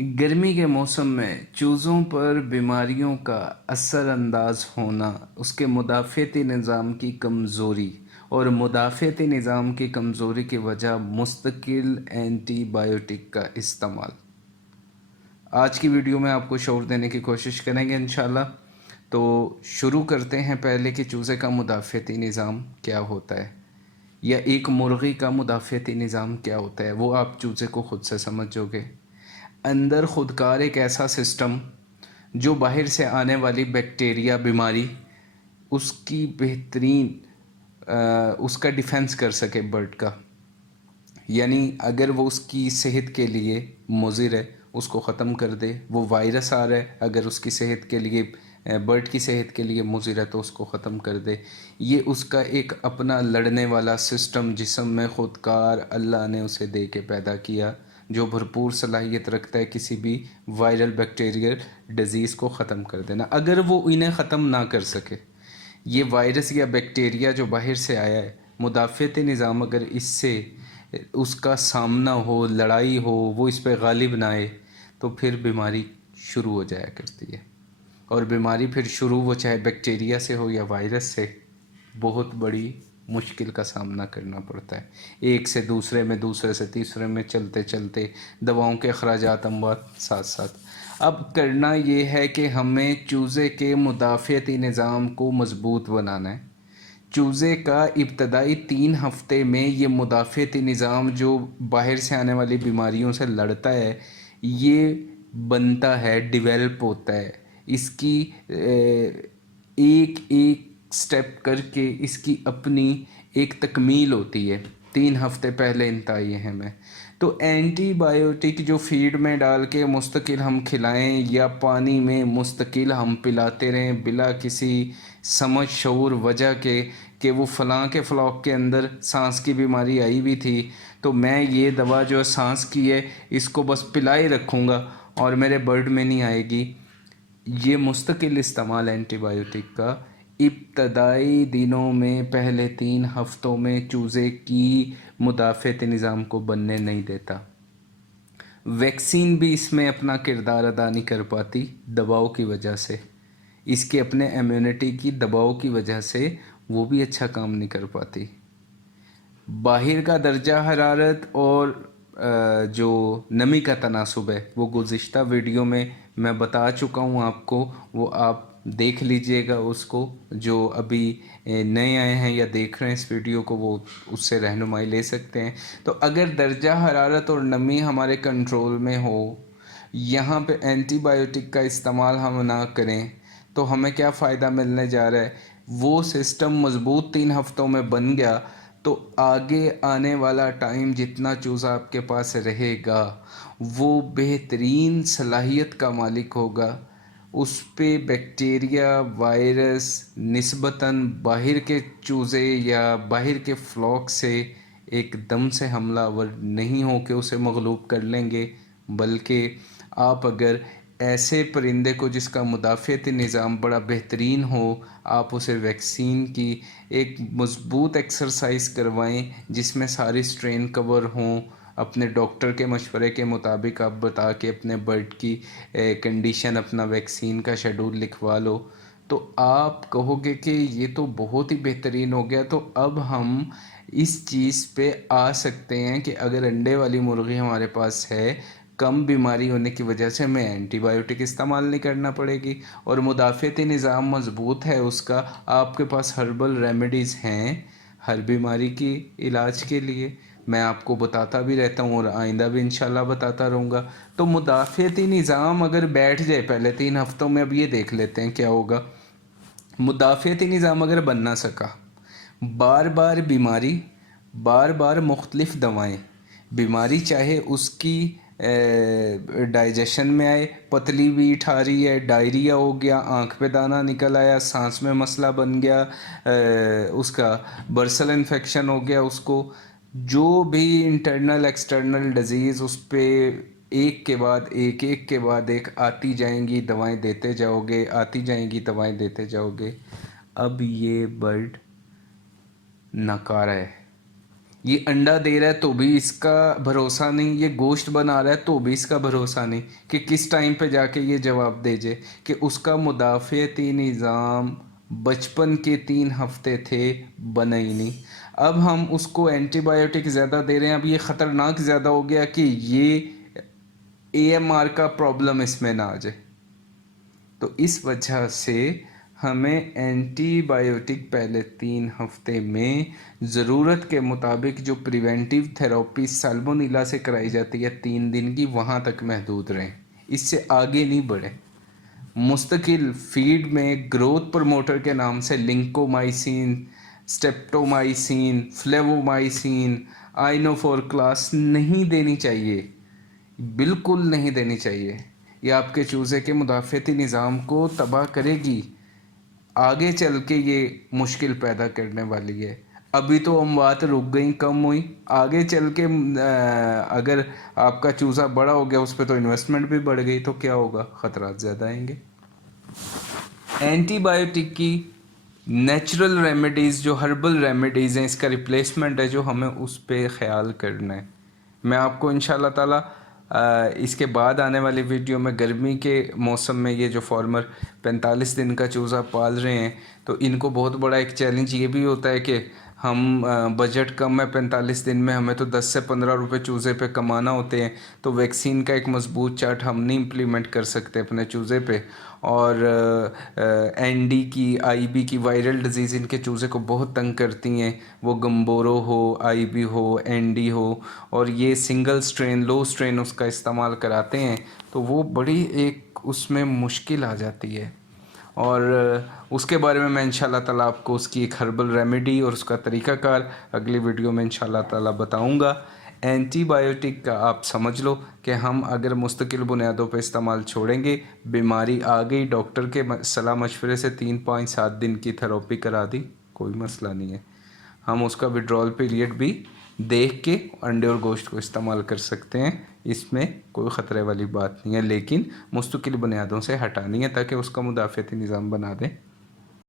गर्मी के मौसम में चूज़ों पर बीमारियों का असर अंदाज होना, उसके मुदाफ़ाती निज़ाम की कमज़ोरी और मुदाफ़ाती निज़ाम की कमज़ोरी की वजह मुस्तकिल एंटीबायोटिक का इस्तेमाल। आज की वीडियो में आपको शऊर देने की कोशिश करेंगे इंशाल्लाह। तो शुरू करते हैं पहले कि चूज़े का मुदाफ़ाती निज़ाम क्या होता है, या एक मुर्गी का मुदाफ़ाती निज़ाम क्या होता है, वो आप चूज़े को ख़ुद से समझोगे। अंदर ख़ुदकार एक ऐसा सिस्टम जो बाहर से आने वाली बैक्टीरिया बीमारी उसकी उसका डिफेंस कर सके बर्ड का, यानी अगर वो उसकी सेहत के लिए मुज़िर है उसको ख़त्म कर दे। वो वायरस आ रहा है, अगर उसकी सेहत के लिए बर्ड की सेहत के लिए मुज़िर है तो उसको ख़त्म कर दे। ये उसका एक अपना लड़ने वाला सिस्टम जिस्म में ख़ुदकार अल्लाह ने उसे दे के पैदा किया, जो भरपूर सलाहियत रखता है किसी भी वायरल बैक्टीरियल डिज़ीज़ को ख़त्म कर देना। अगर वो इन्हें ख़त्म ना कर सके, ये वायरस या बैक्टीरिया जो बाहर से आया है, मुदाफ़ाती निज़ाम अगर इससे उसका सामना हो, लड़ाई हो, वो इस पे गालिब ना आए, तो फिर बीमारी शुरू हो जाया करती है। और बीमारी फिर शुरू वो चाहे बैक्टीरिया से हो या वायरस से, बहुत बड़ी मुश्किल का सामना करना पड़ता है। एक से दूसरे में, दूसरे से तीसरे में चलते चलते दवाओं के अखराजात अमवात साथ साथ। अब करना ये है कि हमें चूज़े के मुदाफ़ाती निज़ाम को मज़बूत बनाना है। चूज़े का इब्तदाई 3 हफ़्ते में ये मुदाफ़ाती निज़ाम जो बाहर से आने वाली बीमारियों से लड़ता है, ये बनता है, डेवलप होता है। इसकी एक एक स्टेप करके इसकी अपनी एक तकमील होती है। 3 हफ़्ते पहले इंतहा हमें तो एंटीबायोटिक जो फीड में डाल के मुस्तकिल हम खिलाएं या पानी में मुस्तकिल हम पिलाते रहें बिला किसी समझ शऊर वजह के कि वो फ़लाँ के फ्लॉक के अंदर सांस की बीमारी आई हुई थी, तो मैं ये दवा जो सांस की है इसको बस पिलाए रखूँगा और मेरे बर्ड में नहीं आएगी। ये मुस्तकिल इस्तेमाल एंटीबायोटिक का इब्तदाई दिनों में, पहले 3 हफ़्तों में चूज़े की मुदाफ़ाती निज़ाम को बनने नहीं देता। वैक्सीन भी इसमें अपना किरदार अदा नहीं कर पाती दवाओं की वजह से। इसके अपने इम्यूनिटी की दबाव की वजह से वो भी अच्छा काम नहीं कर पाती। बाहर का दर्जा हरारत और जो नमी का तनासुब है वो गुज़िश्ता वीडियो में मैं बता चुका हूँ आपको, वो आप देख लीजिएगा उसको। जो अभी नए आए हैं या देख रहे हैं इस वीडियो को, वो उससे रहनुमाई ले सकते हैं। तो अगर दर्जा हरारत और नमी हमारे कंट्रोल में हो, यहाँ पे एंटीबायोटिक का इस्तेमाल हम ना करें, तो हमें क्या फ़ायदा मिलने जा रहा है। वो सिस्टम मज़बूत 3 हफ़्तों में बन गया, तो आगे आने वाला टाइम जितना चूज़ा आपके पास रहेगा वो बेहतरीन सलाहियत का मालिक होगा। उस पे बैक्टीरिया, वायरस निस्बतन बाहर के चूज़े या बाहर के फ्लॉक से एकदम से हमलावर नहीं हो के उसे मग़लूब कर लेंगे, बल्कि आप अगर ऐसे परिंदे को जिसका मुदाफ़ाती निज़ाम बड़ा बेहतरीन हो, आप उसे वैक्सीन की एक मज़बूत एक्सरसाइज करवाएं जिसमें सारी स्ट्रेन कवर हों। अपने डॉक्टर के मशवरे के मुताबिक आप बता के अपने बर्ड की कंडीशन, अपना वैक्सीन का शेड्यूल लिखवा लो, तो आप कहोगे कि ये तो बहुत ही बेहतरीन हो गया। तो अब हम इस चीज़ पे आ सकते हैं कि अगर अंडे वाली मुर्गी हमारे पास है, कम बीमारी होने की वजह से हमें एंटीबायोटिक इस्तेमाल नहीं करना पड़ेगी और मुदाफ़ाती निज़ाम मज़बूत है उसका। आपके पास हर्बल रेमेडीज़ हैं हर बीमारी की इलाज के लिए। मैं आपको बताता भी रहता हूँ और आइंदा भी इंशाल्लाह बताता रहूँगा। तो मुदाफ़ाती निज़ाम अगर बैठ जाए पहले 3 हफ़्तों में, अब ये देख लेते हैं क्या होगा। मुदाफ़ाती निज़ाम अगर बन ना सका, बार बार बीमारी, बार बार मुख्तलिफ़ दवाएं, बीमारी चाहे उसकी डाइजेशन में आए, पतली बीठ आ रही है, डायरिया हो गया, आँख पे दाना निकल आया, सांस में मसला बन गया, उसका बर्सल इन्फेक्शन हो गया, उसको जो भी इंटरनल एक्सटर्नल डिजीज़ उस पे एक के बाद एक के बाद एक आती जाएंगी, दवाएं देते जाओगे, आती जाएंगी दवाएं देते जाओगे। अब ये बर्ड नकारा है, یہ انڈا دے رہا ہے تو بھی اس کا بھروسہ نہیں، یہ گوشت بنا رہا ہے تو بھی اس کا بھروسہ نہیں کہ کس ٹائم پہ جا کے یہ جواب دے جائے کہ اس کا مدافعتی نظام بچپن کے 3 ہفتے تھے بنا ہی نہیں۔ اب ہم اس کو اینٹی بایوٹک زیادہ دے رہے ہیں، اب یہ خطرناک زیادہ ہو گیا کہ یہ AMR کا پرابلم اس میں نہ آ جائے۔ تو اس وجہ سے ہمیں اینٹی بایوٹک پہلے 3 ہفتے میں ضرورت کے مطابق جو پریونٹیو تھراپی سالمونیلا سے کرائی جاتی ہے 3 دن کی، وہاں تک محدود رہیں، اس سے آگے نہیں بڑھیں۔ مستقل فیڈ میں گروتھ پروموٹر کے نام سے لنکومائسین، سٹیپٹومائسین، فلیوومائسین، آئنوفور کلاس نہیں دینی چاہیے، بالکل نہیں دینی چاہیے۔ یہ آپ کے چوزے کے مدافعتی نظام کو تباہ کرے گی، آگے چل کے یہ مشکل پیدا کرنے والی ہے۔ ابھی تو اموات رک گئیں، کم ہوئی، آگے چل کے اگر آپ کا چوزا بڑا ہو گیا اس پہ تو انویسٹمنٹ بھی بڑھ گئی تو کیا ہوگا؟ خطرات زیادہ آئیں گے۔ اینٹی بایوٹک کی نیچرل ریمیڈیز جو ہربل ریمیڈیز ہیں، اس کا ریپلیسمنٹ ہے جو ہمیں اس پہ خیال کرنا ہے۔ میں آپ کو انشاءاللہ تعالیٰ اس کے بعد آنے والی ویڈیو میں گرمی کے موسم میں یہ جو فارمر 45 دن کا چوزا پال رہے ہیں تو ان کو بہت بڑا ایک چیلنج یہ بھی ہوتا ہے کہ ہم بجٹ کم ہے 45 دن میں، ہمیں تو 10 سے 15 روپے چوزے پہ کمانا ہوتے ہیں، تو ویکسین کا ایک مضبوط چارٹ ہم نہیں امپلیمنٹ کر سکتے اپنے چوزے پہ، اور ND کی IB کی وائرل ڈیزیز ان کے چوزے کو بہت تنگ کرتی ہیں، وہ گمبورو ہو، IB ہو، ND ہو، اور یہ سنگل سٹرین لو سٹرین اس کا استعمال کراتے ہیں تو وہ بڑی ایک اس میں مشکل آ جاتی ہے، اور اس کے بارے میں انشاءاللہ تعالیٰ آپ کو اس کی ایک ہربل ریمیڈی اور اس کا طریقہ کار اگلی ویڈیو میں انشاءاللہ تعالیٰ بتاؤں گا۔ اینٹی بایوٹک کا آپ سمجھ لو کہ ہم اگر مستقل بنیادوں پہ استعمال چھوڑیں گے، بیماری آ گئی، ڈاکٹر کے صلاح مشورے سے 3.7 دن کی تھراپی کرا دی، کوئی مسئلہ نہیں ہے، ہم اس کا وڈرول پیریڈ بھی دیکھ کے انڈے اور گوشت کو استعمال کر سکتے ہیں، اس میں کوئی خطرے والی بات نہیں ہے، لیکن مستقل بنیادوں سے ہٹانی ہے تاکہ اس کا مدافعتی نظام بنا دیں۔